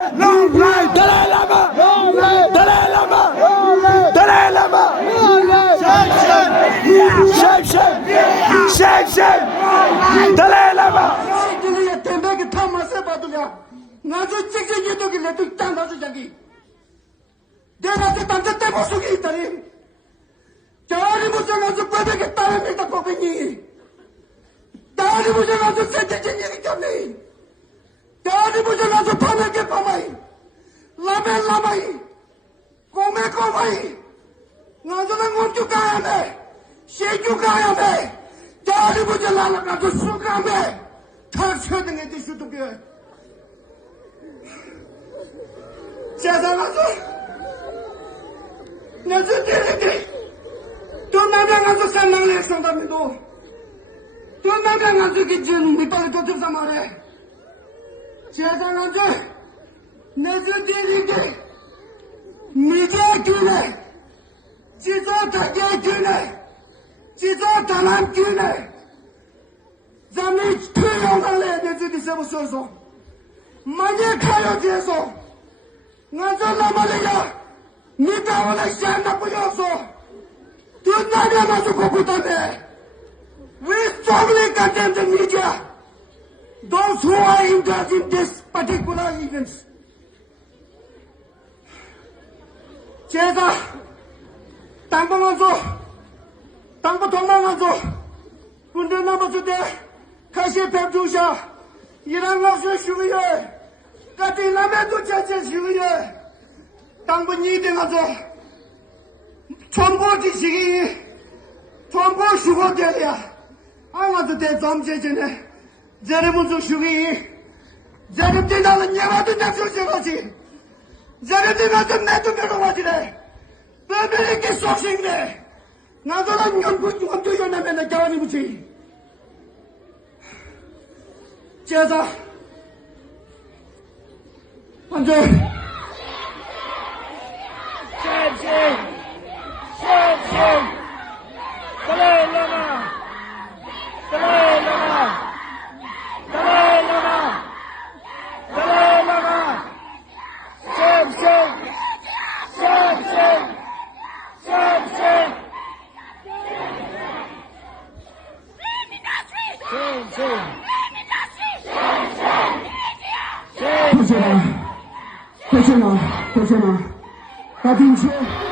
Long life Dalai Lama! Long life Dalai Lama! Long life Dalai Lama! Long life Shame, shame! Shame, shame! Dalai Lama! Jadi muझे ना जो थाने के पमाई, लामे लामाई, कोमे कोमाई, ना जो ना गुण चुका है मैं, शे चुका है मैं, jadi मुझे लाला का जो सुका मैं, थार छेड़ने की शुद्ध के, जैसा ना जो तेरे के, तू ना ना जो संग ले संग में दो, तू ना जो की जन मिटाल को तो समारे 제자가지 내주디리게 미제기네 지조다게기네 지조다남기네 잠이 투영할래 내주디 세보소서 많이 가요지에서 나절라말이가 미다원의 시한나 뿌려서 뒷날이 나서 고구다네 We strongly condemn the media those who are engaged in this particular events. 제가 당부 동망한소 군대 남았을 때 가시 뵙주샤 이란 것을 쉬우여 같은 남에도 자체 쉬우여 당부 니등하소 전부 지식이 전부 쉬고되랴 아마도 대점제전에 여러분도 쉬위 여러분들 나는 예와도 내주셔가지 여러분들 나도 내도 내려가지래 너들 이렇게 속식네 나도는 연구 연하면 겨울이 붙이 제자 먼저 고생아, 다 빈체.